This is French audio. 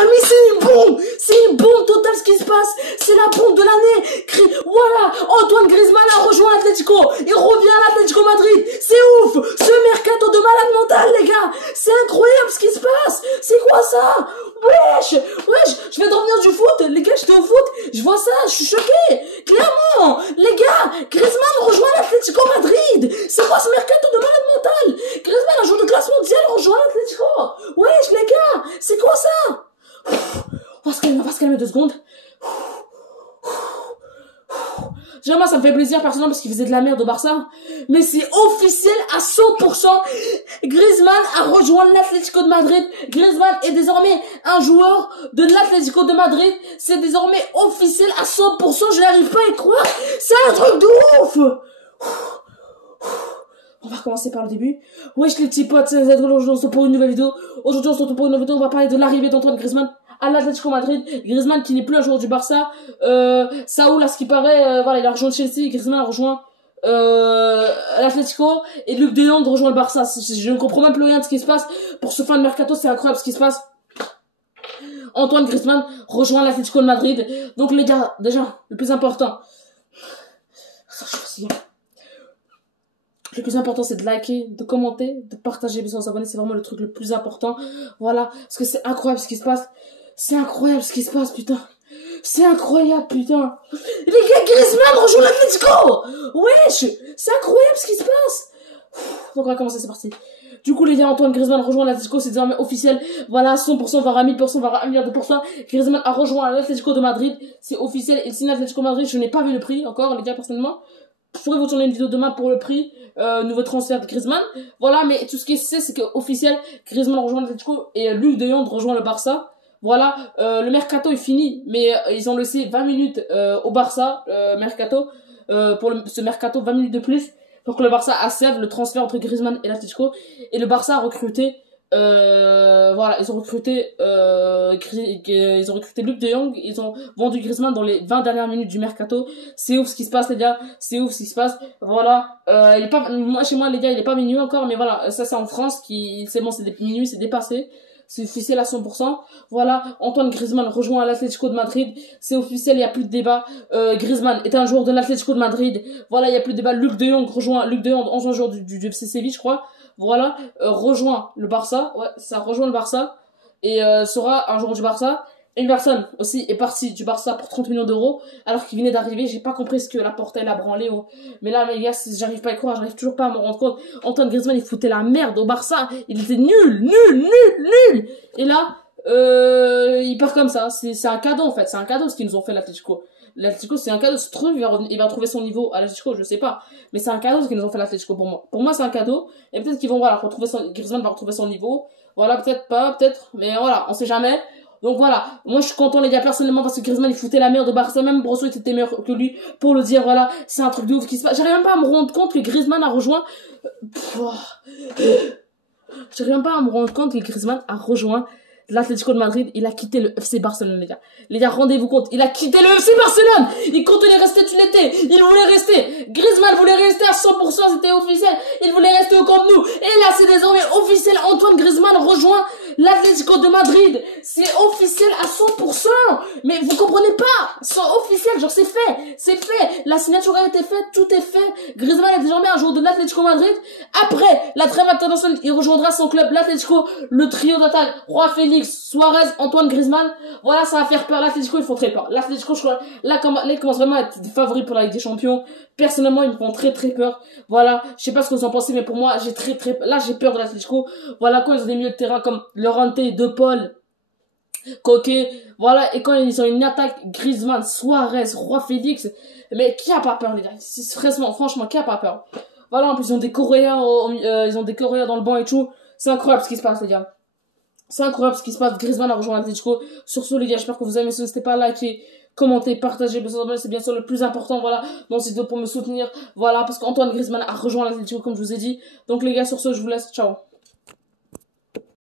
amis, c'est une bombe totale ce qui se passe. C'est la bombe de l'année. Voilà, Antoine Griezmann a rejoint l'Atlético. Il revient à l'Atlético Madrid. C'est ouf, ce mercato de malade mental, les gars. C'est incroyable ce qui se passe. C'est quoi ça? Wesh, je viens de revenir du foot. Les gars, j'étais au foot. Je vois ça, je suis choqué. Clairement, les gars, Griezmann rejoint l'Atlético Madrid. C'est quoi ce mercato de malade mental? Griezmann, un joueur de classe mondiale, rejoint l'Atlético. Wesh, les gars, c'est quoi ça? On va se calmer 2 secondes. Généralement, ça me fait plaisir personnellement parce qu'il faisait de la merde au Barça. Mais c'est officiel à 100%. Griezmann a rejoint l'Atlético de Madrid. Griezmann est désormais un joueur de l'Atlético de Madrid. C'est désormais officiel à 100%. Je n'arrive pas à y croire. C'est un truc de ouf. On va recommencer par le début. Wesh les petits potes, c'est Zedrolo, aujourd'hui on se retrouve pour une nouvelle vidéo. Aujourd'hui on se retrouve pour une nouvelle vidéo, on va parler de l'arrivée d'Antoine Griezmann à l'Atlético Madrid. Griezmann qui n'est plus un joueur du Barça. Saoul, à ce qui paraît, voilà, il a rejoint Chelsea. Griezmann a rejoint l'Atlético. Et Luc de Jong rejoint le Barça. Je ne comprends même plus rien de ce qui se passe. Pour ce fin de mercato, c'est incroyable ce qui se passe. Antoine Griezmann rejoint l'Atlético de Madrid. Donc les gars, déjà, le plus important. Le plus important, c'est de liker, de commenter, de partager, bien sûr, s'abonner. C'est vraiment le truc le plus important. Voilà. Parce que c'est incroyable ce qui se passe. C'est incroyable ce qui se passe, putain. C'est incroyable, putain. Les gars, Griezmann rejoint l'Atlético. Wesh. C'est incroyable ce qui se passe. Donc, on va commencer, c'est parti. Du coup, les gars, Antoine Griezmann rejoint l'Atlético. C'est désormais officiel. Voilà, 100%, voire à 1000%, voire à 1 milliard de pourcents. Griezmann a rejoint l'Atlético de Madrid. C'est officiel. Il signe l'Atlético de Madrid. Je n'ai pas vu le prix encore, les gars, personnellement. Je pourrais vous tourner une vidéo demain pour le prix, nouveau transfert de Griezmann. Voilà, mais tout ce qui c'est que officiel, Griezmann rejoint l'Atlético et Luc de Jong rejoint le Barça. Voilà, le mercato est fini, mais ils ont laissé 20 minutes au Barça, mercato, pour ce mercato, 20 minutes de plus, pour que le Barça achève le transfert entre Griezmann et l'Atlético. Et le Barça a recruté, voilà, ils ont recruté Luc de Jong, ils ont vendu Griezmann dans les 20 dernières minutes du mercato. C'est ouf ce qui se passe, les gars, c'est ouf ce qui se passe. Voilà, il est pas, moi chez moi les gars, il est pas minuit encore, mais voilà, ça c'est en France qui, c'est bon, c'est minuit, c'est dépassé. C'est officiel à 100%. Voilà, Antoine Griezmann rejoint l'Atlético de Madrid. C'est officiel, il y a plus de débat. Griezmann est un joueur de l'Atlético de Madrid. Voilà, il y a plus de débat. Luc de Jong, ancien joueur du FC Séville, je crois. Voilà, rejoint le Barça. Ouais, ça rejoint le Barça. Et sera un joueur du Barça. Henderson aussi est parti du Barça pour 30 millions d'euros alors qu'il venait d'arriver. J'ai pas compris ce que la Porta a branlé. Oh. Mais là, les gars, j'arrive pas à y croire, j'arrive toujours pas à me rendre compte. Antoine Griezmann, il foutait la merde au Barça. Il était nul. Et là, il part comme ça. C'est un cadeau en fait. C'est un cadeau ce qu'ils nous ont fait l'Atlético. L'Atlético, c'est un cadeau. Se trouve, il va trouver son niveau à l'Atlético, je sais pas. Mais c'est un cadeau ce qu'ils nous ont fait l'Atlético pour moi. Pour moi, c'est un cadeau. Et peut-être qu'ils vont voilà Griezmann va retrouver son niveau. Voilà, peut-être pas, peut-être. Mais voilà, on sait jamais. Donc voilà, moi je suis content les gars personnellement parce que Griezmann il foutait la merde au Barça, même Brosso était meilleur que lui pour le dire, voilà, c'est un truc de ouf qui se passe. J'arrive même pas à me rendre compte que Griezmann a rejoint... J'arrive même pas à me rendre compte que Griezmann a rejoint l'Atlético de Madrid, il a quitté le FC Barcelone, les gars. Les gars, rendez-vous compte, il a quitté le FC Barcelone. Il contenait rester tout l'été. Il voulait rester. Griezmann voulait rester à 100%, c'était officiel. Il voulait rester au Camp Nou. Et là, c'est désormais officiel. Antoine Griezmann rejoint l'Atlético de Madrid. C'est officiel à 100%. Mais vous comprenez pas. C'est officiel, genre c'est fait. C'est fait. La signature a été faite, tout est fait. Griezmann est désormais un joueur de l'Atlético Madrid. Après la trêve internationale, il rejoindra son club, l'Atlético, le trio d'attaque, Roi Félix, Suarez, Antoine Griezmann. Voilà, ça va faire peur. L'Atlético, ils font très peur. L'Atlético, je crois, là, ils commencent vraiment à être des favoris pour la Ligue des Champions. Personnellement, ils me font très peur. Voilà, je sais pas ce que vous en pensez, mais pour moi, j'ai là, j'ai peur de l'Atlético. Voilà, quand ils ont des milieux de terrain comme Llorente, De Paul, Coquet, voilà, et quand ils ont une attaque, Griezmann, Suarez, Roi Félix, mais qui a pas peur, les gars? Franchement, qui a pas peur? Voilà, en plus, ils ont des Coréens, ils ont des Coréens dans le banc et tout. C'est incroyable ce qui se passe, les gars. C'est incroyable ce qui se passe. Griezmann a rejoint l'Atlético. Sur ce, les gars, j'espère que vous aimez. N'hésitez pas à liker, commenter, partager. C'est bien sûr le plus important, voilà, dans cette vidéo pour me soutenir. Voilà, parce qu'Antoine Griezmann a rejoint l'Atlético, comme je vous ai dit. Donc, les gars, sur ce, je vous laisse. Ciao.